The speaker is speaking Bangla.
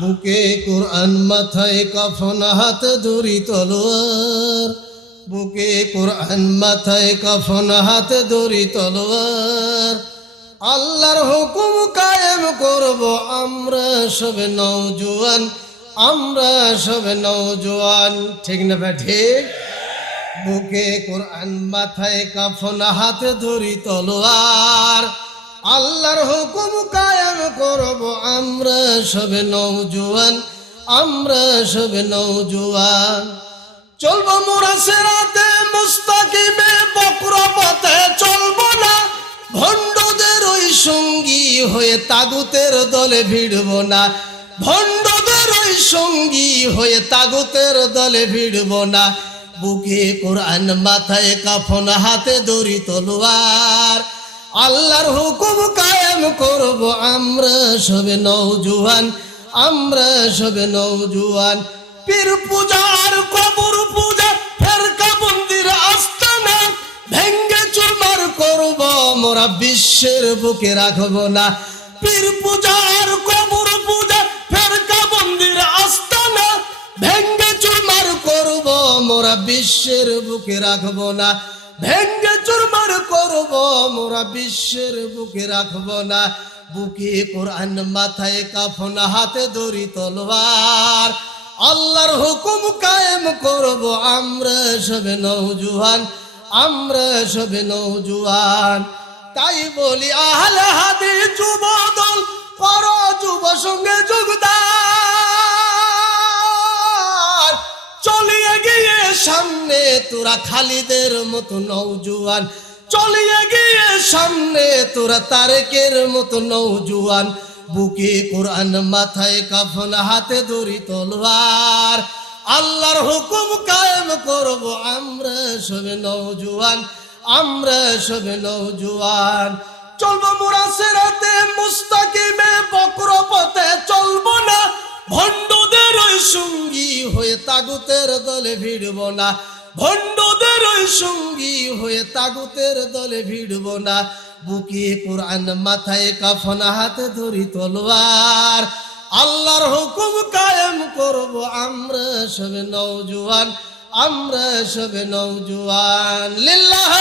বুকে কোরআন, মাথায় কাফন, হাতে ধরি তলোয়ার। বুকে কোরআন, মাথায় কাফন, হাতে ধরি তলোয়ার। আল্লাহর হুকুম কায়েম করব, আমরা সবে নৌজোয়ান আমরা সবে নৌজোয়ান ঠিক না ভাই, ঠিক? বুকে কোরআন, মাথায় কাফন, হাতে ধরি তলোয়ার। আল্লাহর হুকুম কায়েম করব, আমরা সবে নৌজুয়ান আমরা সবে নৌজোয়ান চলবো মোরা সেরাতে, মুস্তাকিমে, বক্র পথে চলবো না। ভণ্ডদের ওই সঙ্গী হয়ে তাগুতের দলে ভিড়ব না। ভণ্ডদের ওই সঙ্গী হয়ে তাগুতের দলে ভিড়ব না। বুকে কোরআন মাথায় কাফন, হাতে দড়ি তলোয়ার। আল্লাহর হুকুম কায়েম করব, আমরা সবে নৌজুয়ান আমরা সবে নৌজুয়ান পীর পূজা আর কবর পূজা, ফেরকা মন্দির আস্তানা, ভেঙ্গে চুরমার করব মোরা বিশ্বের বুকে রাখব না। পীর পূজা আর কবর পূজা, ফেরকা মন্দির আস্তানা, ভেঙ্গে চুরমার করব মোরা বিশ্বের বুকে রাখব না। ভেঙ্গে চুরমার করব, মোরা বিশ্বের বুকে রাখব না। বুকে কোরআন মাথায় কাফন, হাতে দড়ি তলোয়ার। আল্লাহর হুকুম কায়েম করব, আমরা সবে নৌজুয়ান আমরা সবে নৌজুয়ান তাই বলি, আহলে হাদি যুব দল, কর যুব সঙ্গে যোগদান। চলিয়ে গিয়ে সামনে তোরা খালিদের মতো নৌজুয়ান চলিয়ে গিয়ে সামনে তোরা তারেকের মতো নৌজুয়ান। বুকে কোরআন, মাথায় কাফন, হাতে ধরি তলোয়ার। আল্লাহর হুকুম কায়েম করব, আমরা সবে নৌজুয়ান, আমরা সবে নৌজুয়ান। চলবো মোরা সেরাতে মুস্তাকিমে বক্র পথে চলবো না। ভণ্ডদের সঙ্গী হয়ে তাগুতের দলে ভিড়ব না। ভণ্ডদের সঙ্গী হয়ে তাগুতের দলে ভিড়ব না। বুকে কোরআন, মাথায় কাফন, হাতে ধরি তলোয়ার। আল্লাহর হুকুম কায়েম করব আমরা সবে নৌজুয়ান আমরা সবে নৌজুয়ান লিল্লাহ!